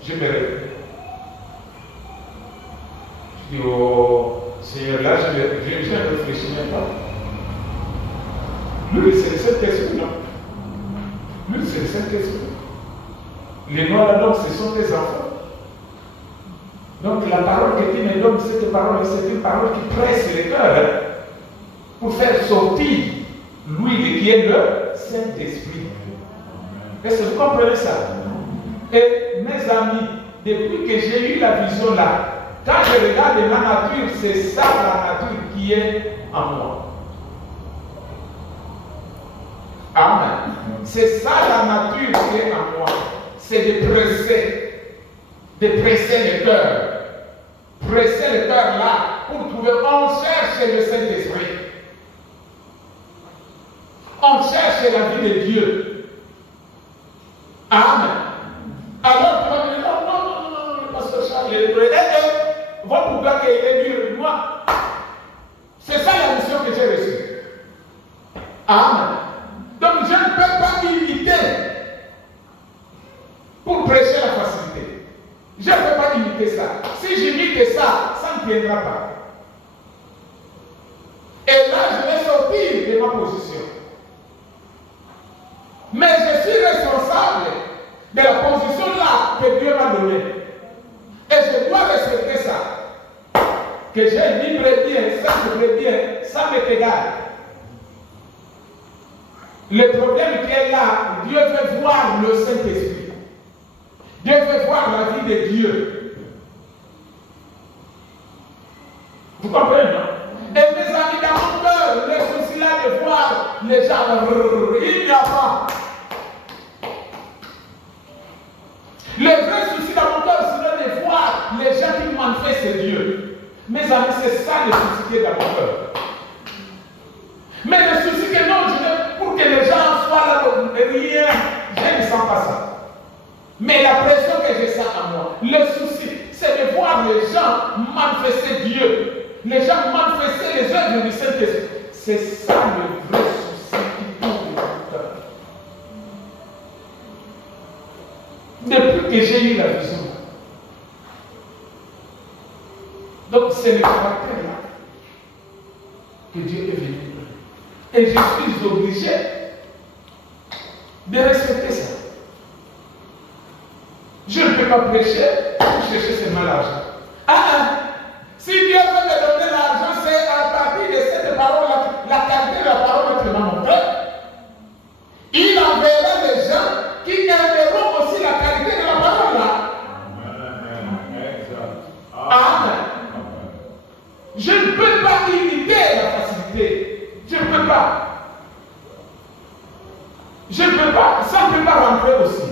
je me réveille. Je dis, oh Seigneur, là, je ne réfléchis même pas. Lui, c'est le Saint-Esprit, non? Lui, c'est le Saint-Esprit. Les noirs, donc, ce sont tes enfants. Donc, la parole que tu me donnes, cette parole, c'est une parole qui presse le cœur hein, pour faire sortir l'huile qui est le Saint-Esprit. Est-ce que vous comprenez ça? Et mes amis, depuis que j'ai eu la vision là, quand je regarde ma nature, c'est ça la nature qui est en moi. Amen. C'est ça la nature qui est en moi. C'est de presser le cœur. Presser le cœur là pour trouver. On cherche le Saint-Esprit. On cherche la vie de Dieu. Amen. Alors, tu vas me dire, non, le pasteur Charles est vrai. Votre pouvoir qu'il est dur, moi. C'est ça la mission que j'ai reçue. Amen. Donc, je ne peux pas m'imiter pour prêcher la facilité. Je ne peux pas imiter ça. Si j'imite ça, ça ne tiendra pas. Et là, je vais sortir de ma position. Mais je suis responsable de la position là que Dieu m'a donnée. Et je dois respecter ça. Que j'ai libre bien, ça me bien, ça m'est égal. Le problème qui est là, Dieu veut voir le Saint-Esprit. Dieu veut voir la vie de Dieu. Vous comprenez, non? Et mes amis, dans mon cœur, le souci là de voir les gens, il n'y a pas. Le vrai souci dans mon cœur, c'est de voir les gens qui manifestent Dieu. Mes amis, c'est ça le souci qui est dans mon cœur. Mais le souci que non, pour que les gens soient là, rien, je ne sens pas ça. Mais la pression que j'ai ça en moi, le souci, c'est de voir les gens manifester Dieu. Les gens manifester les œuvres du Saint-Esprit. C'est ça le vrai souci qui tourne dans mon cœur. Depuis que j'ai eu la vision, c'est le caractère-là que Dieu est venu. Et je suis obligé de respecter ça. Je ne peux pas prêcher pour chercher seulement l'argent. Si Dieu veut me donner l'argent, c'est à partir de cette parole-là, la qualité de la parole que tu m'as montrée. Il enverra des gens qui aimeront aussi la qualité de la parole-là. Amen. Je ne peux pas imiter la facilité. Je ne peux pas. Je ne peux pas. Ça ne peut pas rentrer aussi.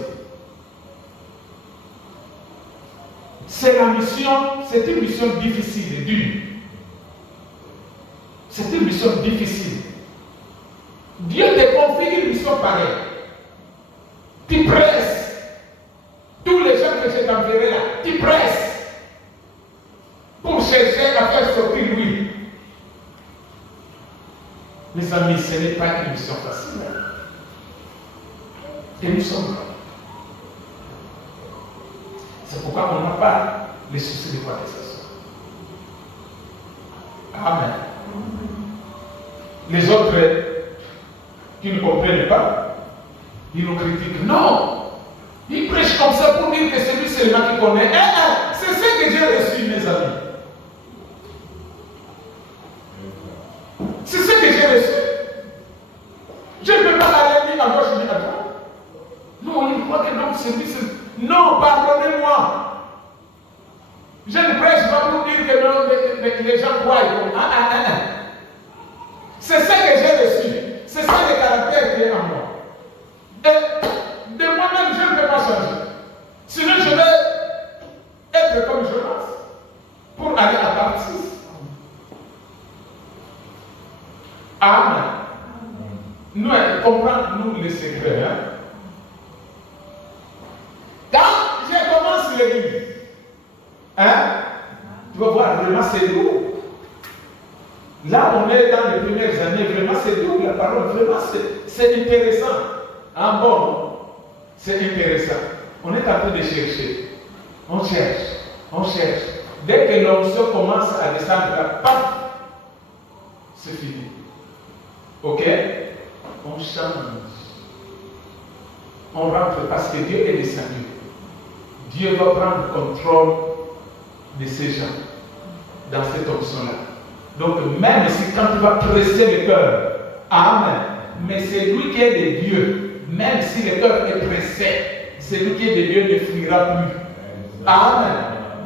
C'est la mission, c'est une mission difficile, d'une. C'est une mission difficile. Dieu te confie une mission pareille. Tu presses. Tous les gens que je t'enverrai là, tu presses. Pour chercher à faire sortir lui. Mes amis, ce n'est pas une mission facile. Et nous sommes là. C'est pourquoi on n'a pas les soucis de contestation. Amen. Les autres qui ne comprennent pas, ils nous critiquent. Non! Ils prêchent comme ça pour dire que celui seulement qui connaît. C'est ce que j'ai reçu, mes amis. C'est ce que j'ai reçu. Je ne peux pas aller ni à gauche ni à droite. Non, il croit que donc celui. Non, pardonnez-moi. Je ne prêche pas pour dire que non, les gens croient. C'est ce que j'ai reçu. C'est ça le caractère qui est en moi. Et de moi-même, je ne peux pas changer. Sinon, je vais être comme Jonas pour aller à Tarsis. Amen. Nous, comprenons les secrets. Quand je commence l'église, tu vas voir, vraiment c'est lourd. Là, on est dans les premières années, vraiment c'est lourd, la parole, vraiment c'est intéressant. Bon, c'est intéressant. On est en train de chercher. On cherche. Dès que l'onction commence à descendre, là, paf, c'est fini. Ok? On change. On rentre parce que Dieu est descendu. Dieu va prendre contrôle de ces gens dans cette option-là. Donc, même si quand tu vas presser le cœur, amen, mais c'est lui qui est de Dieu, même si le cœur est pressé, c'est lui qui est de Dieu ne fuira plus. Amen.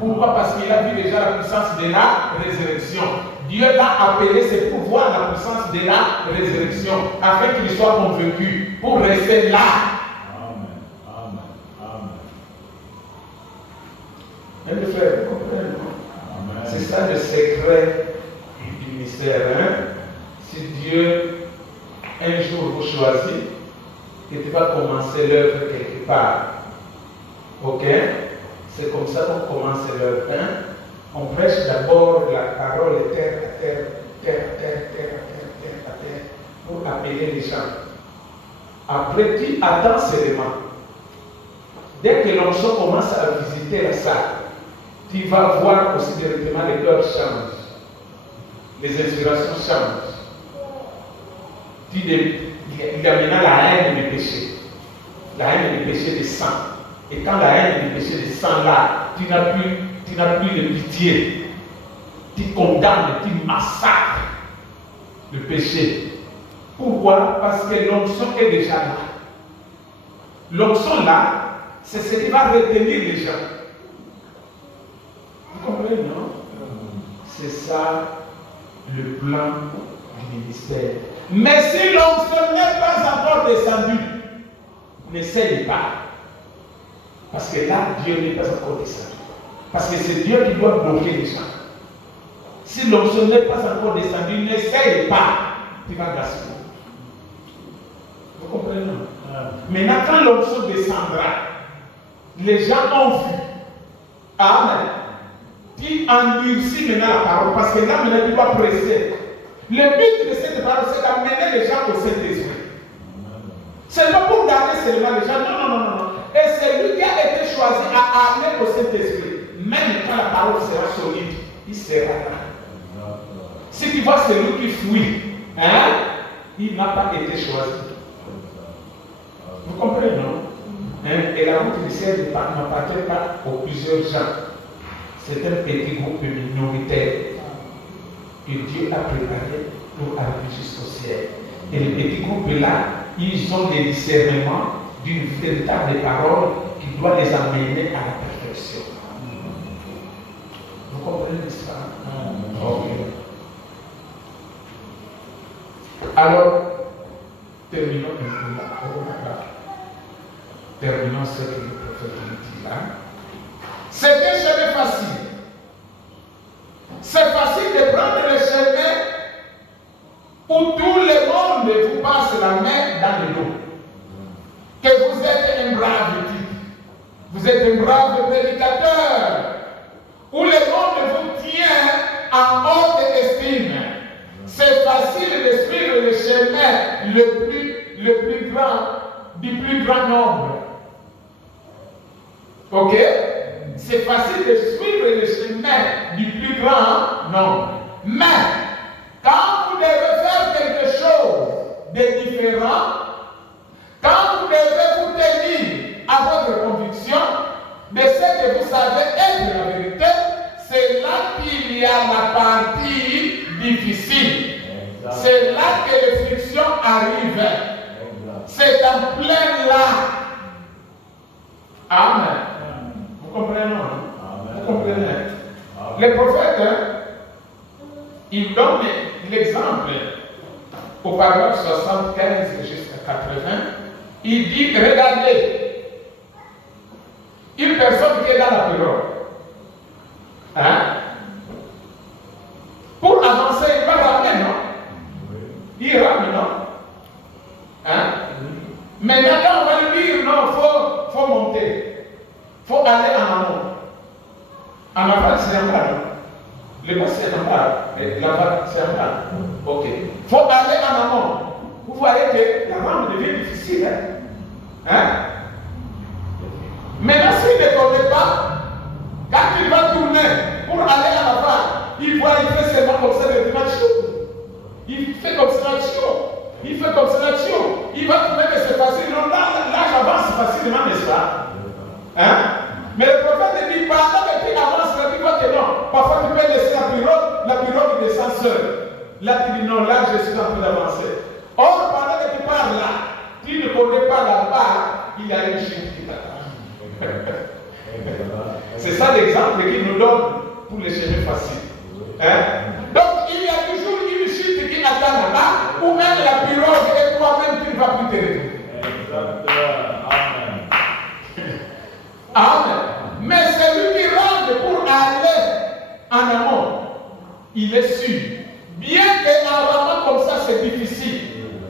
Pourquoi? Parce qu'il a vu déjà la puissance de la résurrection. Dieu l'a appelé, c'est pour voir la puissance de la résurrection, afin qu'il soit convaincu, pour rester là. Et mes frères, vous comprenez? C'est ça le secret du ministère. Si Dieu, un jour, vous choisit, que tu vas commencer l'œuvre quelque part. Ok? C'est comme ça qu'on commence l'œuvre. On prêche d'abord la parole terre à terre, pour appeler les gens. Après, tu attends seulement. Dès que l'onction commence à visiter la salle, tu vas voir aussi directement les cœurs changent. Les inspirations changent. Il amène la haine du péché. La haine du péché descend. Et quand la haine du péché descend là, tu n'as plus de pitié. Tu condamnes, tu massacres le péché. Pourquoi? Parce que l'onction est déjà là. L'onction là, c'est ce qui va retenir les gens. Vous comprenez, non? C'est ça le plan du ministère. Mais si l'onction n'est pas encore descendu, n'essaye pas. Parce que là, Dieu n'est pas encore descendu. Parce que c'est Dieu qui doit bloquer les gens. Si l'onction n'est pas encore descendu, n'essaye pas. Tu vas gaspiller. Vous comprenez, non? Maintenant, quand l'onction descendra, les gens ont vu. Amen. Tu endurcis maintenant la parole. Parce que là, maintenant, tu vas presser. Le but de cette parole, c'est d'amener les gens au Saint-Esprit. C'est pas pour garder seulement les gens. Non. Et c'est lui qui a été choisi à amener au Saint-Esprit. Même quand la parole sera solide, il sera là. Si tu vois celui qui fuit, il n'a pas été choisi. Vous comprenez, non? Et la route du ciel n'appartient pas aux plusieurs gens. C'est un petit groupe minoritaire que Dieu a préparé pour arriver jusqu'au ciel. Et les petits groupes-là, ils ont des discernements d'une véritable parole qui doit les amener à la perfection. Vous comprenez ça? Ok. Alors, terminons un peu là. Terminons ce que le prophète nous dit là. C'est un chemin facile. C'est facile de prendre le chemin où tout le monde vous passe la main dans le dos. Que vous êtes un brave type. Vous êtes un brave prédicateur. Où le monde vous tient en haute estime. C'est facile de suivre le chemin le plus grand, du plus grand nombre. Ok? C'est facile de suivre le chemin du plus grand nombre. Mais, quand vous devez faire quelque chose de différent, quand vous devez vous tenir à votre conviction de ce que vous savez être la vérité, c'est là qu'il y a la partie difficile. C'est là que les frictions arrivent. C'est en plein là. Amen. Vous comprenez, non? Vous comprenez? Le prophète, il donne l'exemple au paragraphe 75 jusqu'à 80. Il dit, regardez, une personne qui est dans la pirogue, pour avancer, il va ramener, non? Il ramène, non? Maintenant, quand on va lui dire, non, il faut monter. Il faut aller en amont. En avant, c'est en bas, non? Le bas, c'est en bas. Mais là-bas, c'est en bas. Ok. Il faut aller en amont. Vous voyez que la rampe devient difficile. Maintenant, s'il ne connaît pas, quand il va tourner pour aller en avant, il voit, il fait seulement comme ça de dimension. Il fait comme ça l'action. Il fait comme ça l'action. Il va trouver que c'est facile. Non, là j'avance facilement, n'est-ce pas? Mais le prophète dit, pendant que tu avances, tu vois que non. Parfois tu peux laisser la pirogue descend seule. Là tu dis non, là je suis en train d'avancer. Or, pendant que tu pars là, tu ne connais pas là-bas, il y a une chute qui t'attend. C'est ça l'exemple qu'il nous donne pour les chemins faciles. Donc il y a toujours une chute qui attend là-bas, ou même la pirogue et toi-même tu ne vas plus te retrouver. Amen. Mais celui qui rentre pour aller en amont, il est sûr. Bien qu'en ramant comme ça, c'est difficile.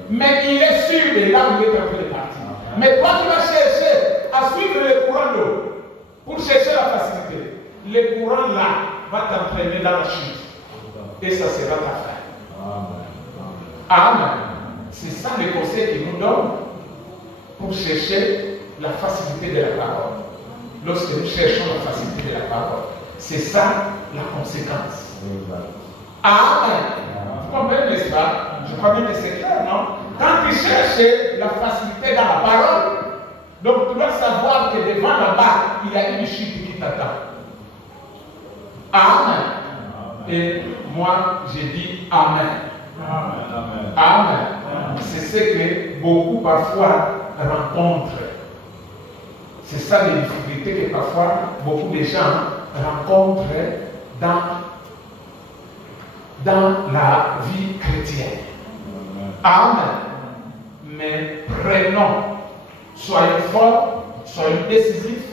Mais il est sûr de là où il est en train de partir. Mais toi, tu vas chercher à suivre le courant d'eau pour chercher la facilité. Le courant là va t'entraîner dans la chute. Et ça sera ta fin. Amen. C'est ça le conseil qu'il nous donne pour chercher la facilité de la parole. Lorsque nous cherchons la facilité de la parole, c'est ça la conséquence. Amen. Vous comprenez, n'est-ce pas? Je crois bien que c'est clair, non? Quand tu cherches la facilité dans la parole, donc tu dois savoir que devant là-bas, il y a une chute qui t'attend. Amen. Et moi, j'ai dit Amen. Amen. Amen. C'est ce que beaucoup parfois rencontrent. C'est ça les difficultés que parfois beaucoup de gens rencontrent dans la vie chrétienne. Amen. Mais prenons, soyons forts, soyons décisifs,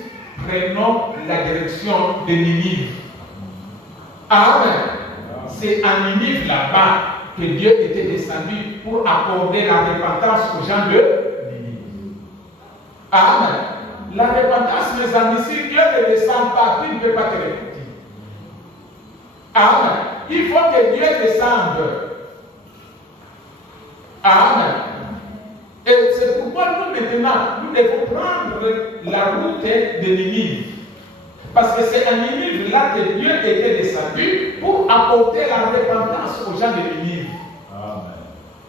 prenons la direction de Ninive. Amen. C'est à Ninive là-bas que Dieu était descendu pour accorder la repentance aux gens de Ninive. Amen. La repentance, mes amis, si Dieu ne descend pas, tu ne peux pas te repentir. Amen. Il faut que Dieu descende. Amen. Et c'est pourquoi nous maintenant, nous devons prendre la route de Ninive. Parce que c'est à Ninive là que Dieu était descendu pour apporter la repentance aux gens de Ninive. Amen.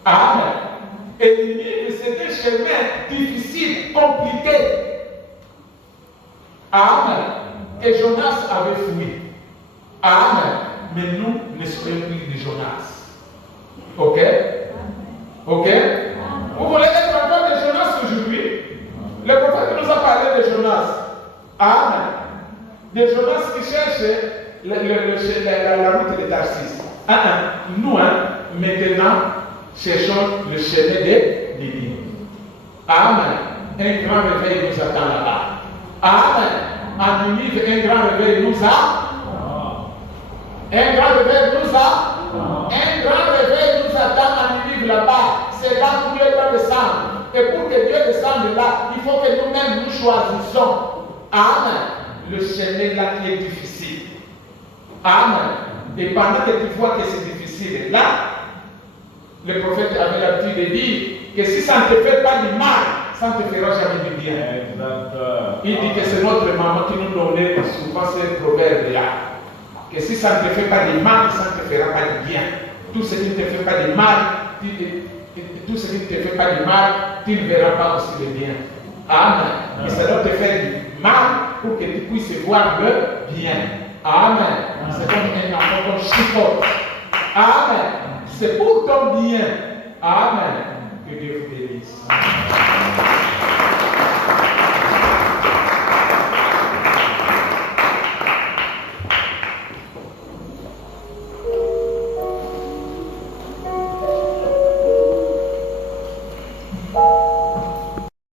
Amen. Et Ninive, c'était un chemin difficile, compliqué. Amen. Et Jonas avait fui. Amen. Mais nous ne soyons plus de Jonas. Ok? Ok? Vous voulez être encore de Jonas aujourd'hui? Le prophète nous a parlé de Jonas. Amen. De Jonas qui cherche la route de Tarsis. Nous, maintenant, cherchons le chemin de Ninive. Amen. Un grand réveil nous attend là-bas. Amen. À Ninive, un grand réveil nous a. Un grand réveil nous a. Un grand réveil nous attend à Ninive là-bas. C'est là où Dieu doit descendre. Et pour que Dieu descende là, il faut que nous-mêmes nous choisissons. Amen. Le chemin là qui est difficile. Amen. Et pendant que tu vois que c'est difficile, là, le prophète avait l'habitude de dire que si ça ne te fait pas du mal, ça ne te fera jamais du bien. Il dit que c'est notre maman qui nous donnait souvent ce proverbe-là. Que si ça ne te fait pas du mal, ça ne te fera pas du bien. Tout ce qui ne te fait pas du mal, tout ce qui ne te fait pas du mal, tu ne verras pas aussi le bien. Amen. Et ça doit te faire du mal pour que tu puisses voir le bien. Amen. C'est comme un enfant qu'on chicote. Amen. C'est pour ton bien. Amen. Que Dieu vous bénisse.